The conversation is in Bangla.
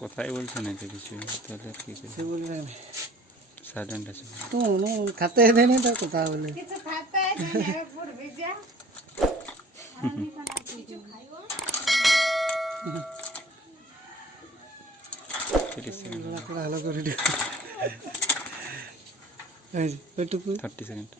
কথাই বলছে না তো কিছু, তাহলে আর কি কিছু বলবে না, সাইলেন্ট আছে। তো খাতে দেয়নি তো কথা বলে কিছু খাতে নেবে পড়বে যা আমি বানা কিছু খাইও 30 সেকেন্ড, ভালো করে দিও। ওইটুকু 30 সেকেন্ড।